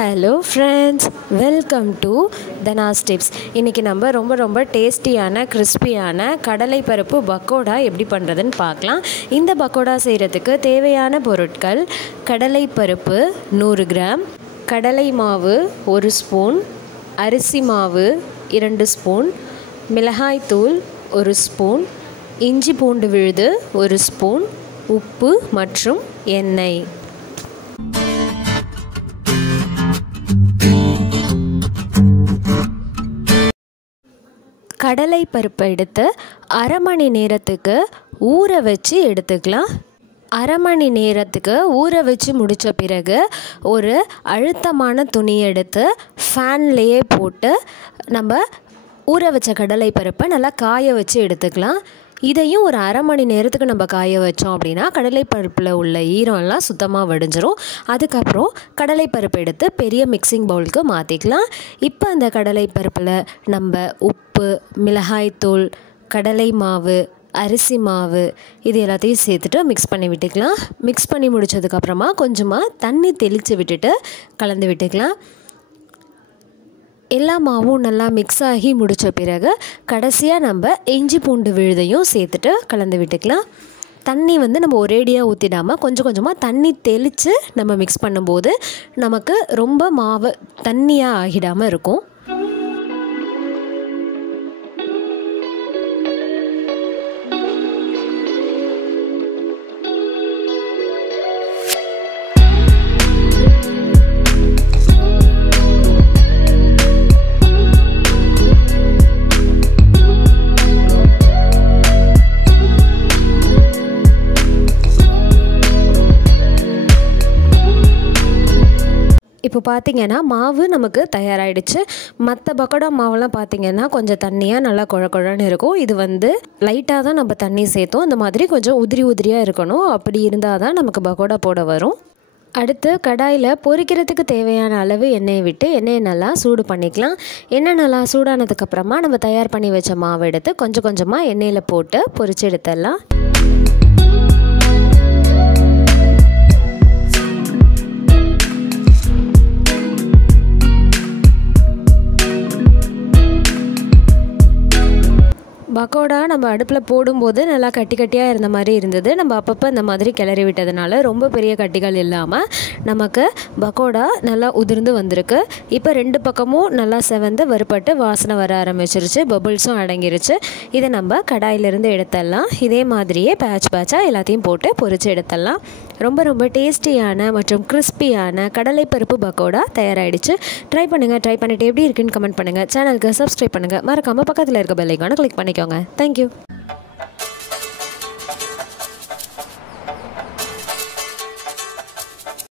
Hello friends, welcome to Dhana's tips. இன்றைக்கி நம்ம ரொம்ப டேஸ்டியான கிறிஸ்பியான கடலைப்பருப்பு பக்கோடா எப்படி பண்ணுறதுன்னு பார்க்கலாம். இந்த பக்கோடா செய்கிறதுக்கு தேவையான பொருட்கள்: கடலைப்பருப்பு 100 கிராம், கடலை மாவு 1 ஸ்பூன், அரிசி மாவு 2 ஸ்பூன், மிளகாய்த்தூள் 1 ஸ்பூன், இஞ்சி பூண்டு விழுது 1 ஸ்பூன், உப்பு மற்றும் எண்ணெய். கடலை பருப்பை எடுத்து அரை மணி நேரத்துக்கு ஊற வச்சு எடுத்துக்கலாம். அரை மணி நேரத்துக்கு ஊற வச்சு முடித்த பிறகு ஒரு அழுத்தமான துணி எடுத்து ஃபேன்லேயே போட்டு நம்ம ஊற வச்ச கடலை பருப்பை நல்லா காய வச்சு எடுத்துக்கலாம். இதையும் ஒரு அரை மணி நேரத்துக்கு நம்ம காய வச்சோம் அப்படின்னா கடலைப்பருப்பில் உள்ள ஈரம்லாம் சுத்தமாக வடிஞ்சிரும். அதுக்கப்புறம் கடலைப்பருப்பு எடுத்து பெரிய மிக்சிங் பவுலுக்கு மாற்றிக்கலாம். இப்போ அந்த கடலைப்பருப்பில் நம்ம உப்பு, மிளகாய்த்தூள், கடலை மாவு, அரிசி மாவு இது எல்லாத்தையும் சேர்த்துட்டு மிக்ஸ் பண்ணி விட்டுக்கலாம். மிக்ஸ் பண்ணி முடித்ததுக்கப்புறமா கொஞ்சமாக தண்ணி தெளித்து விட்டுட்டு கலந்து விட்டுக்கலாம். எல்லா மாவும் நல்லா மிக்ஸ் ஆகி முடித்த பிறகு கடைசியாக நம்ம இஞ்சி பூண்டு விழுதையும் சேர்த்துட்டு கலந்து விட்டுக்கலாம். தண்ணி நம்ம ஒரேடியாக ஊற்றிடாமல் கொஞ்சம் கொஞ்சமாக தண்ணி தெளித்து நம்ம மிக்ஸ் பண்ணும்போது நமக்கு ரொம்ப மாவு தண்ணியாக ஆகிடாமல் இருக்கும். இப்போ பார்த்திங்கன்னா மாவு நமக்கு தயாராகிடுச்சு. மற்ற பக்கோடா மாவெல்லாம் பார்த்திங்கன்னா கொஞ்சம் தண்ணியாக நல்லா குழன்னு இருக்கும். இது லைட்டாக தான் நம்ம தண்ணி சேர்த்தோம். இந்த மாதிரி கொஞ்சம் உதிரியாக இருக்கணும். அப்படி இருந்தால் தான் நமக்கு பக்கோடா போட வரும். அடுத்து கடாயில் பொரிக்கிறதுக்கு தேவையான அளவு எண்ணெயை விட்டு எண்ணெயை நல்லா சூடு பண்ணிக்கலாம். எண்ணெய் நல்லா சூடானதுக்கப்புறமா நம்ம தயார் பண்ணி வச்ச மாவு எடுத்து கொஞ்சம் கொஞ்சமாக எண்ணெயில் போட்டு பொரிச்சு எடுத்துடலாம். பக்கோடா நம்ம அடுப்பில் போடும்போது நல்லா கட்டியாக இருந்த மாதிரி இருந்தது. நம்ம அப்பப்போ இந்த மாதிரி கிளறி விட்டதுனால ரொம்ப பெரிய கட்டிகள் இல்லாமல் நமக்கு பக்கோடா நல்லா உதிர்ந்து வந்திருக்கு. இப்போ 2 பக்கமும் நல்லா செவந்து வறுபட்டு வாசனை வர ஆரம்பிச்சிருச்சு. பபுள்ஸும் அடங்கிருச்சு. இதை நம்ம கடாயிலிருந்து எடுத்துடலாம். இதே மாதிரியே பேட்சாக எல்லாத்தையும் போட்டு பொரித்து எடுத்துடலாம். ரொம்ப டேஸ்டியான மற்றும் கிறிஸ்பியான கடலைப்பருப்பு பக்கோடா தயாராகிடுச்சு. ட்ரை பண்ணிவிட்டு எப்படி இருக்குன்னு கமெண்ட் பண்ணுங்கள். சேனலுக்கு சப்ஸ்கிரைப் பண்ணுங்கள். மறக்காமல் பக்கத்தில் இருக்க பெல் ஐகானை கிளிக் பண்ணிக்கோங்க. Thank you.